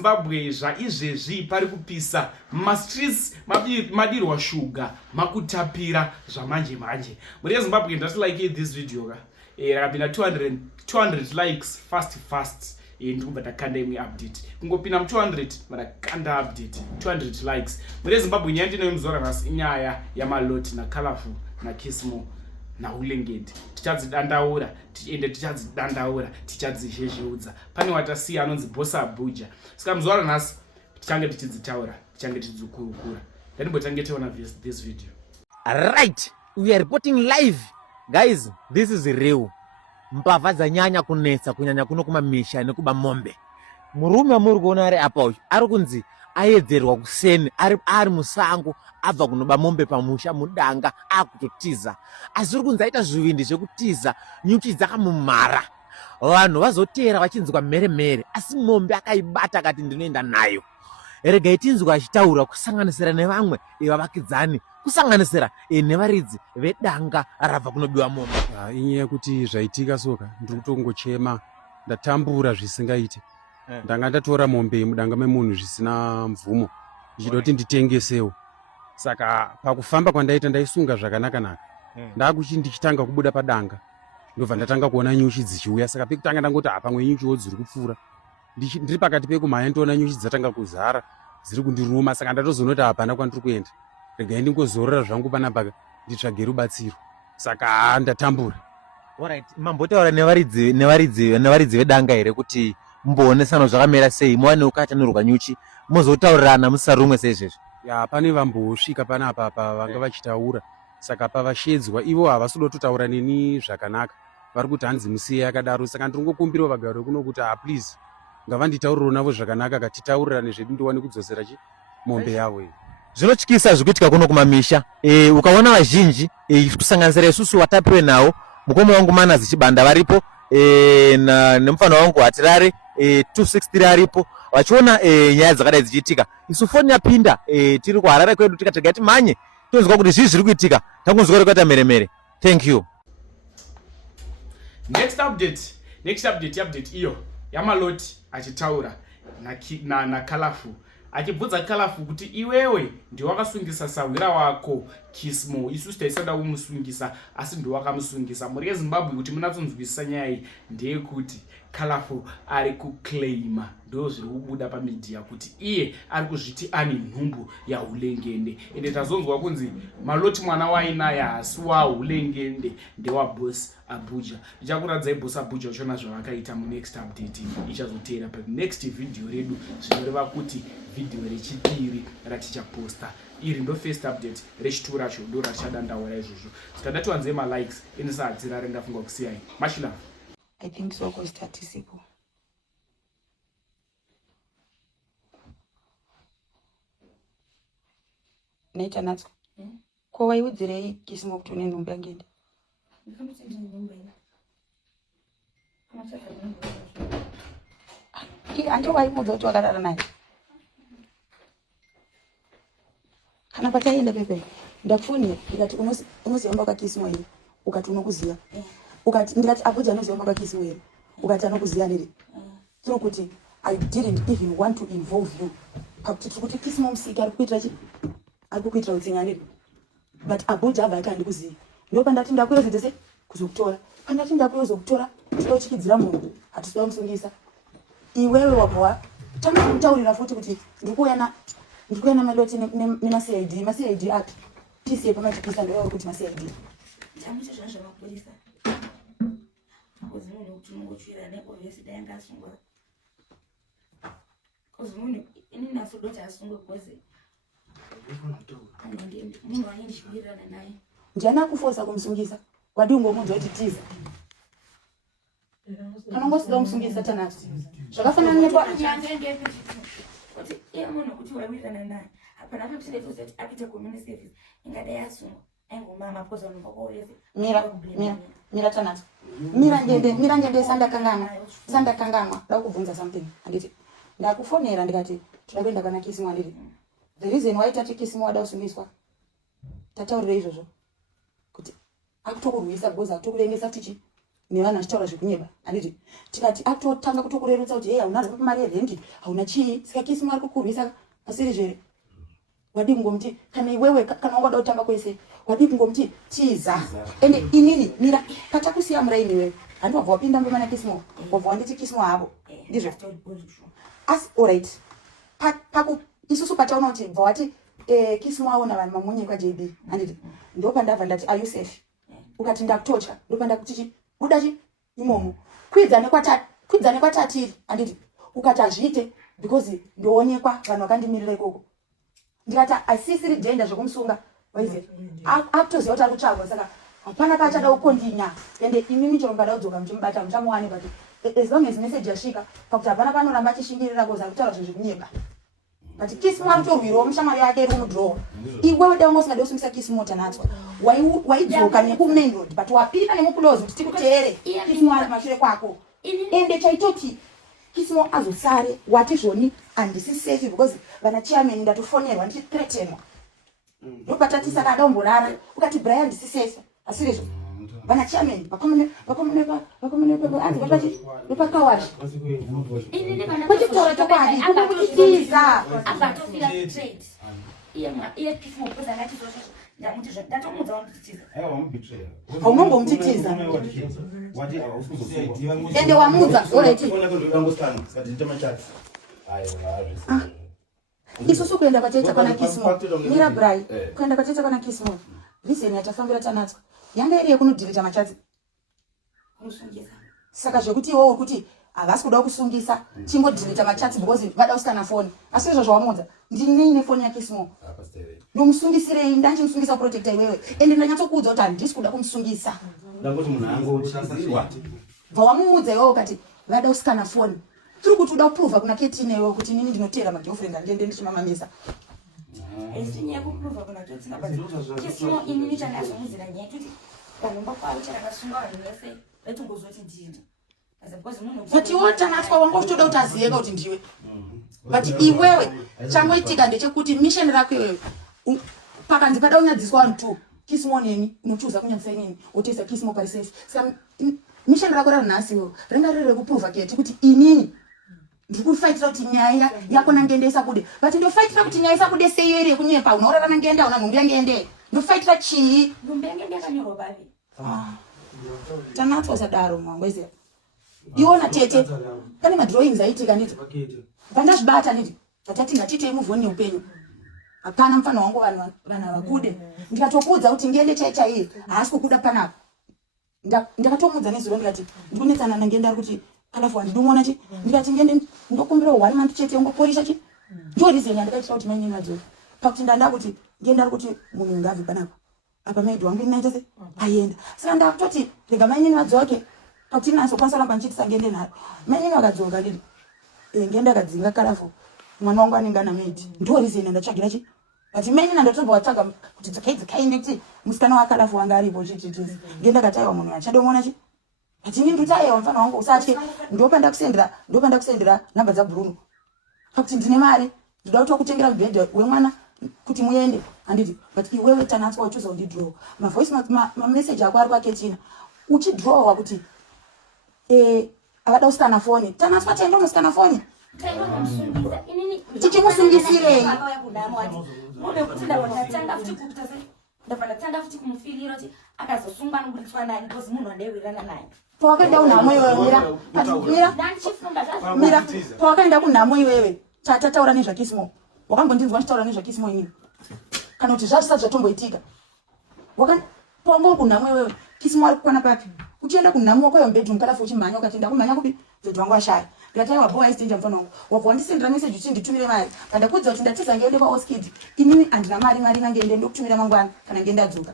Zimbabwe zvaizvezvi pari kupisa mastreets madirwa shuga makutapira zvamanje manje. Muri Zimbabwe ndati like this video ka rakapinda 200 likes fast ndikubva takanda imwe update kungopinda 200 marakanda update 200 likes. Muri Zimbabwe nyaya ndinoimuzora nhasi inyaya yamaloti naColorful naKismo naUlengende. Tichadzidandaura tichadzizhezheudza. Pane watasiya anonzi Boss Abuja. Saka muzora nhasi tichange tichidzitaura, tichange tichidzikurukura. Ndanimbotanga tiona this video. Right, we are reporting live. Guys, this is real. Mbavha dzanyanya kunetsa kunyanya kuno kumamisha nekuba mombe. Murume amuri kuona ari apa uyu ari kunzi aedzerwa kuseni ari musango abva kunoba mombe pamusha mudanga akutotiza. Asi uri kunzi aita zvivindi zvekutiza nyuchi dzakamumhara. Vanhu vazotera vachinzwa mheremhere asi mombe akaibata akati ndinoenda nayo. Regai tinzwa achitaura kusanganisira nevamwe vavakidzani kusanganisira nevaridzi vedanga rabva kunobiwa mombe. Inyaya kuti zvaitika soka ndiri kutongochema ndatambura zvisingaite. Ndanga ndatora mombe mudanga memunhu zvisina mvumo ndichida kuti nditengesewo. Saka pakufamba kwandaita ndaisunga zvakanaka. Ndakuchitanga kubuda padanga ndobva ndatanga kuona nyuchi dzichiuya. Saka pekutanga ndangoti pamwe nyuchiwo dziri kupfuura. Ndiri pakati pekumhanya ndoona nyuchi dzatanga kuzara dziri kundiruma. Saka ndatozonoti hapana kwandiri kuenda, regai ndingozorora zvangu panapa nditsvage rubatsiro. Saka ndatambura. Alright, mambotaura nevaridzi vedanga here kuti mboonesana zvakamera sei, muwane ukatanurwa nyuchi muzotaurirana musarumwe seizvezvi? Pane vambosvika panapa vanga vachitaura. Saka pavashedzwa ivo havasudi kutotaura neni zvakanaka. Vari kuti hanzi musiye yakadaro. Saka ndinongokumbirawo vagari kuno kuti please ngavanditaurire navo zvakanaka katitaurirane zvedu ndiwane kudzosera mombe yavo. Zvinotyisa zvikuitika kuno kumamisha. Ukaona vazhinji kusanganisira isusu watapiwe nawo mukoma wangu Manazi Chibanda varipo, nemufana wangu Hatirare 263 aripo vachiona nyaya dzakadai dzichiitika. Isu foni yapinda tiri kuHarare kwedu tikatega timanye tonzwa kuti zvii zviri kuitika, tangonzwa rekuita mheremhere. Thank you. Next update iyo yamaloti achitaura naColorful achibvudza Colorful kuti iwewe ndiwakasungisa sawira wako Kismo, isusu taisada kumusungisa asi ndiwakamusungisa. Muri Zimbabwe kuti munatsonzwisisa nyaya iyi ndeyekuti Colorful ari kuclaima, ndo zviri kubuda pamedia kuti iye ari kuzviti ane nhumbu yaUlengende. Ende tazonzwa kunzi maloti mwana wainaya hasi waUlengende ndewaBoss Abuja. Ndichakuradzai Boss Abuja uchiona zvavakaita munext update ichazotera panext video redu, zvinoreva kuti video rechipiri ratichaposta. Iri ndo first update rechitu racho ndo ratichadandaura izvozvo. Saka ndatiwanzei malikes endisa Hatirare ndafunga kusiyai. Much love. I think so cause statistical. Naita natso. Ko waiudzirei Kismo kuti une nhumbu yangende? Ancho waimudza kuti wakarara naye. Kana pataenda pepe ndakufonera ndikati unoziva mbaka Kismo here, ukati unokuziva. Ukati ndikati Abuja anoziva mbaka Kismo here, ukati anokuziva nere. Tiri kuti I didn't even want to involve you. Pakuti tiri kuti Kismo musiki ari kuitira utsinga nere. But Abuja abva ati handikuzivi. Ndo pandati ndakuedza sei kuzokutora. Pandati ndakuedza tinochikidzira munhu hatisiwa musungisa. Iwewe wabva tanga kumutaurira futi kuti ndikuya na maloti neMaCID. MaCID ati tisiye pamatipisa ndo yauri kuti MaCID. Chamucho zvazva mapolisa. Kozinono kuti unongochira neobviously danga asungwa. Kozinono ini nafudo kuti asungwe koze. Munhu waindishwirana naye. Ndiani akuforsa kumusungisa? Wadi ungomunzwa kuti tiza. Kana ngosida kumusungisa tanati. Zvakafanana netwa nyangenge kuti munhu kuti waiwirana naye. Hapana kuti kuti akita community service ingada yasungwa. Engomama poza nombokolese. Mira tanati. Mira ngende sanda kangamwa. Ndakubvunza something. Anditi ndakufonera ndikati tinokwenda kana Kismo anditi. The reason why tati Kismo wada usungiswa. Tataurira izvozvo. Kuti akutokurwisa goza atokulengesa tichi. ni vana chitaura zvekunyeba anditi tikati atotanga kutokurerutsa kuti hey hauna mari yerendi hauna chii saka kisimu ari kukurwisa asiri zvere wadi kungomti kana iwewe kana ungada kutamba kwese wadi kungomti tiza ende inini mira patakusiya muraini wewe handobva wapinda mbemana kisimu wabva wanditi kisimu havo ndizvo as alright paku isusu pataona kuti bva wati kisimu aona vanhu mamunye kwa JB anditi ndopandabva ndati are you safe ukati ndakutocha ndopanda kuti buda chi imomo kwidzane kwatatiri anditi ukati azviite because ndoonekwa vanhu vakandimirira ikoko ndikati asisiri gender zvokumsunga waize akutoziva kuti ari kutsvagwa saka hapana pachada kukondinya ende imimi chero ngada kudzoka muchimubata muchamuwane but as long as message yasvika pakuti hapana panoramba achishingirira koza ari kutaura zvezvekunyeba but kisimu ari kutorwirawo mushamwari yake iri kumudhirowa iwewe dai wanga usingade kusungisa kisimu tanatswa waidzoka nekumain road but wapinda nemukulozi kuti tikuteere kisimu ari kumashure kwako ende chaitoti kisimu azosare wati zvoni handisi safe because vana chairman ndatofonerwa ndichithreatenwa ndopatatisaka adaumborara ukati Brian handisi safe asirizvo vana chairman vapakawashi pachitaura chokwadi kukutiza haunongomutitiza ende wamudza oreti isusu kuenda kwataita kwana kisimo mira brai kuenda kwataita kwana kisimo reason yatafambira tanatswa yanga iri yekunodhirita machatsi saka zvekuti iwowo kuti havasi kuda kusungisa chimbodhirita machatsi because vada usikana foni asi izvo zvawamudza ndinine foni yakisimo ndomusungisirei ndanchimusungisa protector iwewe ende ndanyatsokuudza kuti handisi kuda kumusungisa bvawamumudza iwewo kati vada usikana foni tiri kuti uda kuprova kuna ketine iwewo kuti inini ndinoteera magirlfriend andiende ndichimamamisa esinya kuprova kuna ketina but kisimo inini chanazomuzira nyaya kuti panomba kwavo charakasunga vanhu vese vetongozoti ndini but iwo tanatswa wanga uchitoda kuti aziyeka kuti ndiwe but iwewe changoitika ndechekuti mission rako iwewe pakanzi pada unyadziswa vanhu 2 kisimo neni unochuza kunyadzisa inini wotoisa kisimo pari safe saka mission rako ranhasi iwewe ringa riri rekuprova keti kuti inini ndiri kufaitira kuti nyaya yakona ngende isabude but ndofaitira kuti nyaya isabude seiyo iri yekunyepa unorarana ngende hauna nhumbi yangende ndofaitira chii nhumbi yangende yakanyorwa bavi tanatswa sadaro mwangwezera iona tete pane madrawings aitika nditi pandazvibata nditi tatati ngatite muvhoni neupenyu hapana mufana wangu vanhu havakude ndikatokuudza kuti ngende chaichaiye haasi kukuda panapa ndakatomudza nezuro ndikati ndikunetsanana ngende ari kuti kalafu handidumona chi ndikati ngende ndokumbira 1 month chete ungoporisha chi ndo reason yandakaitira kuti mainini vadzo pakuti ndanda kuti ngende ari kuti munhu ngabve panapa apa maidhi wangu inaita se aienda saka ndakutoti rega mainini vadzoke pakuti nazokwanisa ramba ndichitisa ngende nharo mainini vakadzoka nditi ngende akadzinga kalafu mwana wangu anenge ana maidhi ndo reason yandatsvagira chi but mainini ndatobva watsvaga kuti dzakaidzikai nekuti musikana wakalafu wanga aripo chititisi ngende akati aiwa munhu achadomona chi but ini nditi aiwa mufana wangu usatye ndopanda kusendera nhamba dzabhuruno pakuti ndine mari ndoda kuti wakutengera mubhedha wemwana kuti muende handiti but iwewe tanatswa uchiuza kundidhirowa mavoice mameseji ako ari kwaketina uchidhirowa kuti avada usikana foni tanatswa taenda musikana foni tichimusungisirei pawakaenda kunhamo iwewe mira pawakaenda kunhamo iwewe tatataura nezvakisimo wakambondinzwa ndichitaura nezvakisimo inini kana kuti zvazvisati zvatomboitika pawanga kunhamo iwewe kisimo ari kukwana pake uchienda kunhamo wako yomubhedroom kalafu uchimhanya ukati ndakumhanya kupi bhedhi wangu ashaya ndikataiwa boa aisitenja mufana wangu wabva wandisendera meseji uchi nditumire mari pandakudza kuti ndatiza ngende kwaoskid inini handina mari ngende ndokutumira mangwana kana ngende adzoka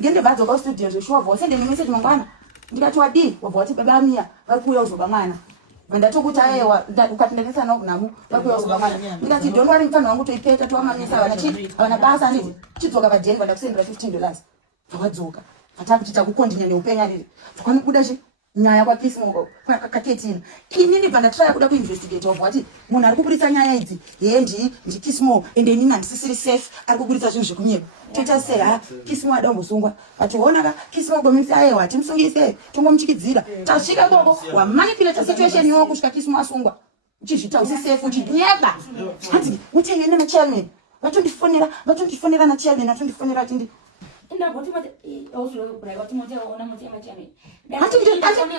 ngende vadzoka kustudio zveshuwa wabva wasendeni meseji mangwana ndikati wadi wabva wati baba miya vari kuuya uzoba mwana vandatokuti aiwa ukati ndanesana kunhamo vari kuuya uzoba mwana ndikati don't worry mufana wangu toipeta towamamisa havana basa nditi chidzoka padenva ndakusendera $15 vawadzoka atakuti takukondinya neupenyu ariri zvakanobuda chi nyaya kwakismo kwakaketina inini bva ndatry kuda kuinvestigate wabva wati munhu ari kuburitsa nyaya idzi ndikismo ende inini handisisiri safe ari kuburitsa zvinhu zvekunyeba toita sei kismo ada kumbosungwa ationa kismo gomisi aiwa hatimsungise tongomuchikidzira tasvika ikoko wamanipulata situation iwo kusvika kismo asungwa uchizvita usi safe uchinyeba hanzi mutengende nachairman vatondifonera nachairman vatondifonera atindi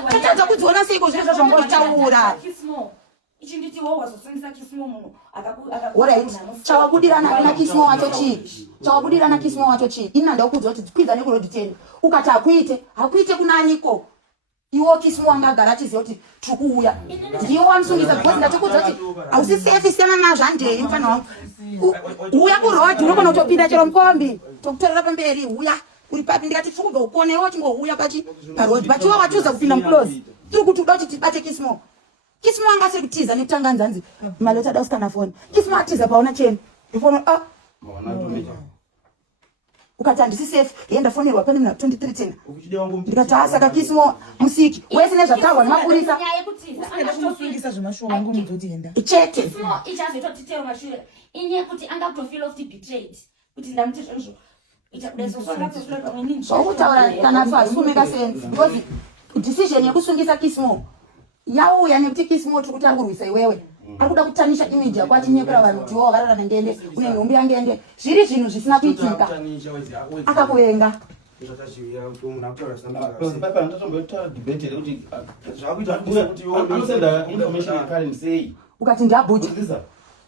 atadza kudziona seiko zvine zvazvangotaura chawabudirana kismo wacho chii ini ndakudza kuti kwidza nekuroad 10 ukati hakuite kunaniko iwo kismo angagara achiziva kuti tiri kuuya ndiwo wamusungisa because ndatokudza kuti hausi safe siyana nazvo handei mufana wangu uya kuroad unogona kutopinda chero mukombi tokutorera pamberi uya uri papi ndikati tiri kubva ukonewo chingouya parod but iwo wachuza kupinda muclose tiri kuti uda kuti tibate kismo angasiri kutiza nekutanga nzanzi malota ada usikana foni kismo atiza paona cheni ifoni ukati handisi safe yendafonerwa pane muna 2310 ndikati saka kismo musiki wese nezvataurwa nemapurisa chete zvakutaura kana hazvikumeka sense because decision yekusungisa kismo yauya nekuti kismo tiri kuti angurwisa iwewe ari kuda kutanisha image yako atinyepera vanhu kuti iwo varara nangende une nhumbi yangende zviri zvinhu zvisina kuitika akakuvenga ukati ndabhuti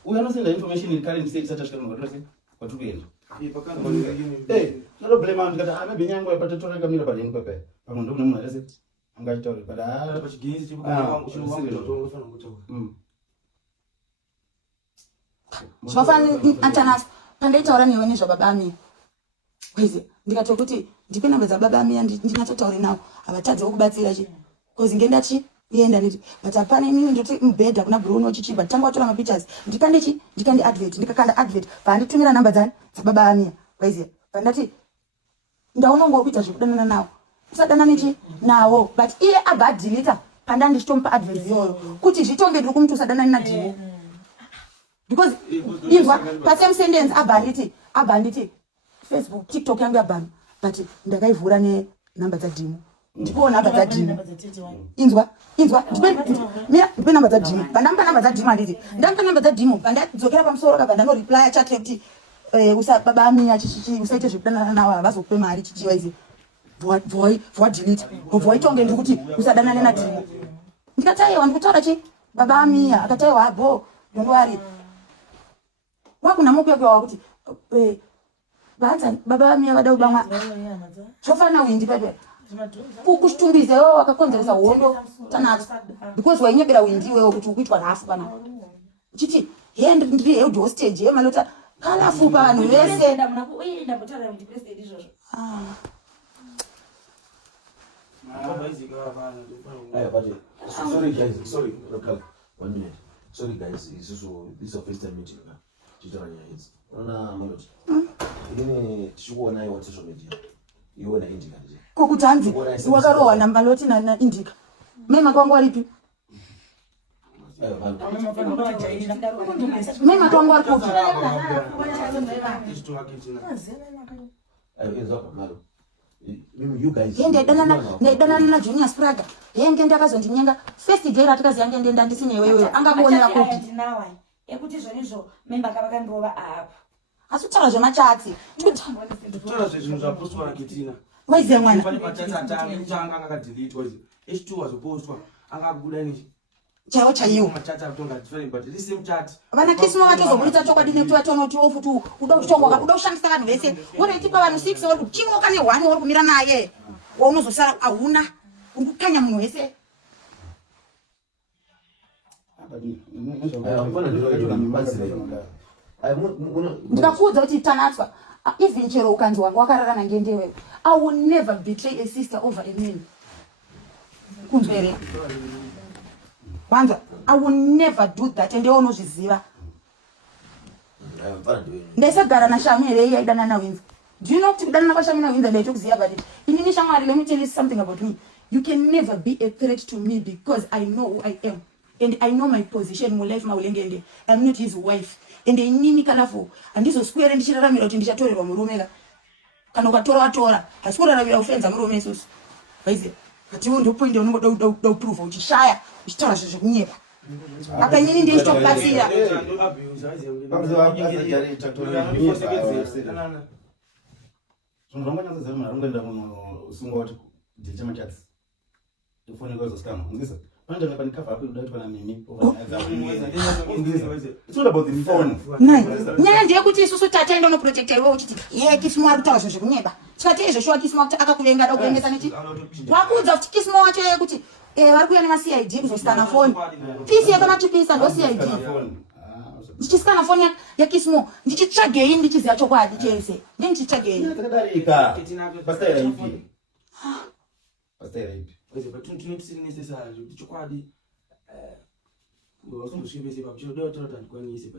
uyu anosenda information iri current state isati asvika ngatose kwatikuenda zvatoblema ndikati maybe nyange patatora kamira padeni pepe pamwe ndomune munhu akase angachitaure zvinofanira pandaitaura newe nezvababa ami kweze ndikatokuti ndipe namba dzababa ami ndinatotaure nawo havatadzewo kubatsira chi kozi ngendachi yenda niti but apana imini ndoti mubhedha kuna Bruno chichiba tanga watora mapictures ndikandi advert ndikakanda advert panditumira namba dzababa ami kweze pandati ndaona ngokuita zvekudanana nawo usadanane chi nawo but iye abadilita pandandi chitompa advert yoyo kuti zvitonge ndiri kumuti usadanane nadhimo because inzwa pasame sentence abhanditi Facebook TikTok yangu yabhana but ndakaivhura nenamba dzadhimo ndipo namba dzadhimo inzwa ndipe namba dzadhimo pandampa namba dzadhimo handiti ndampa namba dzadhimo pandadzokera pamusoro kabva ndanoreplya chat kuti baba ami usaite zvekudanana nawo havazokupe mari chichiwa izi voadelete voitonge ndiri kuti usadanane nadhimo ndikati aiwa ndikutaura chi baba ami akati aiwa abo ndondowari wakuna mokuyakwawa kuti vanza baba ami avada kubamwa zvofanira uindi pepe kuchitumbiza iwewo wakakonzeresa hondo tanacho because wainyebera uindi iwewo kuti ukuitwa nhafu pana uchiti ndiri held hostage yemalota kalafu pavanhu vese Sorry guys, this is a first time meeting. kokuti hanzi wakarohwa namaloti naindika mema kwangu waripi mema kwangu warikupi ndaidanana najunior spraga yenge ndakazondinyenga first day ratikaziya ngende ndandisine iwewe angakuonera kupi ekuti zvonizvo memba kavakandova apa asi kutaura zvemachatsi totora zvezvinhu zvapostwa naketina waiziya mwana changa akadilitwa izi h2 wazopostwa angabuda nichi chaiwo chaiwo vana kisimo vatozoburitsa chokwadi nekuti vatoona kuti wofuti uda kushandisa vanhu vese unoitipa vanhu 6 uri kuchivoka ne1 uri kumira naye waunozosara hauna uri kukanya munhu wese ndikakuudza kuti tanatswa even chero ukanzi wanga wakararana ngendewewe I will never betray a sister over a man kunzwere kwanza I will never do that and unozviziva ndaisagara nashamu here yaidana naWinza do you know kuti kudanana kwashamu naWinza ndaitokuziva but inini shamwari let me tell you something about me You can never be a threat to me because I know who I am. And I know my position in life maulengende. I'm not his wife. And inini kalafu. Andizo square ndichiraramira kuti ndichatorerwa murume. Kana ukatora asikora ravira offense murume susu. Baize. Ati ndo point unongoda proof uchishaya, uchitara zvekunyepa. Akanyini ndichitokubatsira. Zvonga nyatsa zama rungenda munhu usingoti ndichama chats. Ifone kwazo scam. Ngisa. Panda ngapani cover up udati pana mimi. It's all about the phone. Nyaya ndiye kuti isusu tata ndo no protect iwe uchiti Kismo ari kutaura zvekunyepa. Tikati izvo shwa Kismo akakuvenga da kuengesa neti. Wakuudza kuti Kismo wacho kuti vari kuya nema-CID kuzositana foni. Pisi yakanatipisa ndo CID. Ndichisikana foni ya Kismo ndichitsvagei ndichiziva chokwadi chese. Ndichitsvagei. Takadarika. Pastaira ipi? Pastaira ipi? Wese patunotsinese sazo chokwadi wasungusvibese pamuchiro dota ndikwanise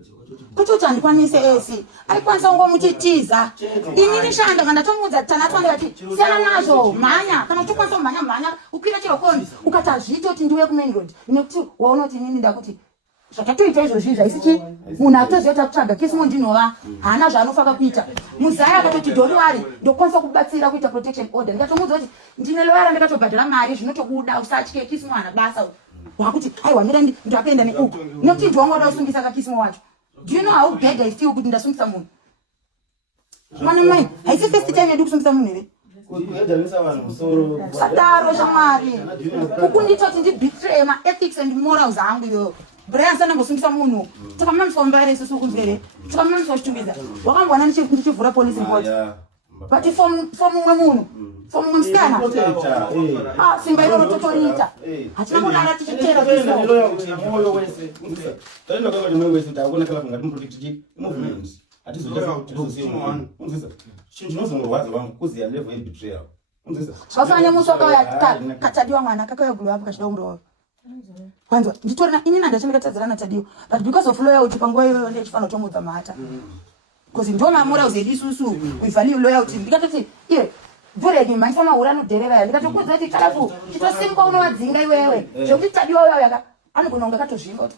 kuti andikwanise esi aikwanisa kungomutitiza inini shanda kana tomudza tanatu andati siyana nazvo mhanya kana uchikwanisa kumhanya ukwira chirokoni ukatazviti kuti ndiuye kumain road nekuti waona kuti inini ndakuti zvakatoita izvozvi zvaisichi munhu atoziva kuti akutsvaga Kismo ndinova haana zvaanofaka kuita muzaya akatoti don't worry ndokwanisa kubatsira kuita protection order ndikatomudza kuti ndine loyara ndikatobhadhara mari zvinotokuda usatye Kismo hana basa wakuti aiwa mira ndakaenda neuku nekuti ndwangwada usungisa kaKismo wacho. Do you know how bad I feel kuti ndasungisa munhu? Mwana mai haisi first time yedu kusungisa munhu here. Kuedamisa vanhu musoro. Sadaro shamwari. Ukunditoti ndibetray ma ethics and morals angu yo. Brian sana ngosungisa munhu. Takamamisa mbare isusu kunzvere. Takamamisa chitumbiza. Wakambwana ndichivhura police report. But from munhu. From mumskana. Simba iro totorita. Hatina kudala tichitera Kismo. Moyo wese. Taenda kwa moyo wese takuona kala ngati protect movement. Atizoja kuziona. Unzisa. Chinozongorwadza vangu kuziya level ye betrayal. Unzisa. Bafanya musoka ya katadiwa mwana kakayo gulu hapo kashida umro. Kwanza nditorina inini ndachimekatadzirana tadiwa. But because of loyalty panguwa iyoyo ndiye chifano tomudza mata. Because ndona mura uzedisusu uivalue loyalty. Ndikatoti Vuregi maisama urano dereva ndikatokudza kuti kalafu chitosimba unowadzinga iwewe zvekuti tadiwa uyo yaka anogona kunge katozvinga kuti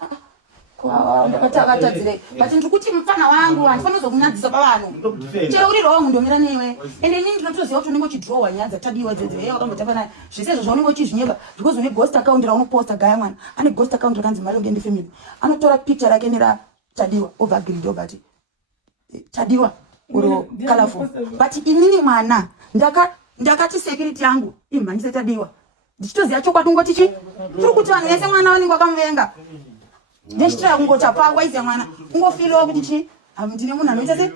kwa ndakatakatadzire but ndikuti mufana wangu andifana kuzokunyadzisa pavanhu chero uri wrong ndomira newe ende inini ndinotoziva kuti unenge uchidrawa nyadza tadiwa dzedze wakambotamba naye zvese zvaunenge uchizvinyeba because une ghost account raunoposta gaya mwana ane ghost account rakanzi Mari Ungende Family anotora picture rake nera tadiwa over agreed obati tadiwa uro kalafu but inini mwana ndakati security yangu imhanyise tadiwa ndichitoziva chokwadi ungoti chi tiri kuti vanhu vese mwana vanenge vakamuvenga ndechitira kungochapa waize mwana ungofiliwa kuti chi ndine munhu anoita se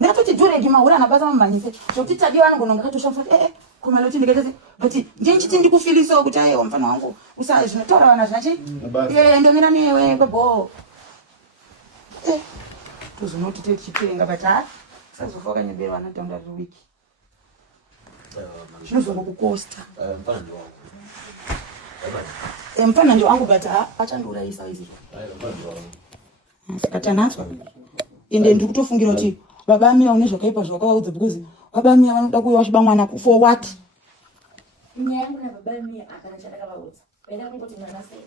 ndakatoti dhuregi maura anabasa mumhanyise zvokuti tadiwa anogona kunge katoshamsa kumaloti ndikaita se but ndinchiti ndikufilisawo kuti aiwa mufana wangu zvinotaura vanhu zvinachi ndomira newe kwebo tozonoti tichitenga but sazofa kanyeberwa anatanda wiki zvinozongokukosta mfana ndio wangu but achandourayisa izi saka tanatswa ende ndiri kutofungira kuti baba amira une zvakaipa zvakaudza because baba amira vanoda kuuya vachiba mwana for what nyaya yangu nababa amira akana chandakavaudza vaida kungoti mwana sei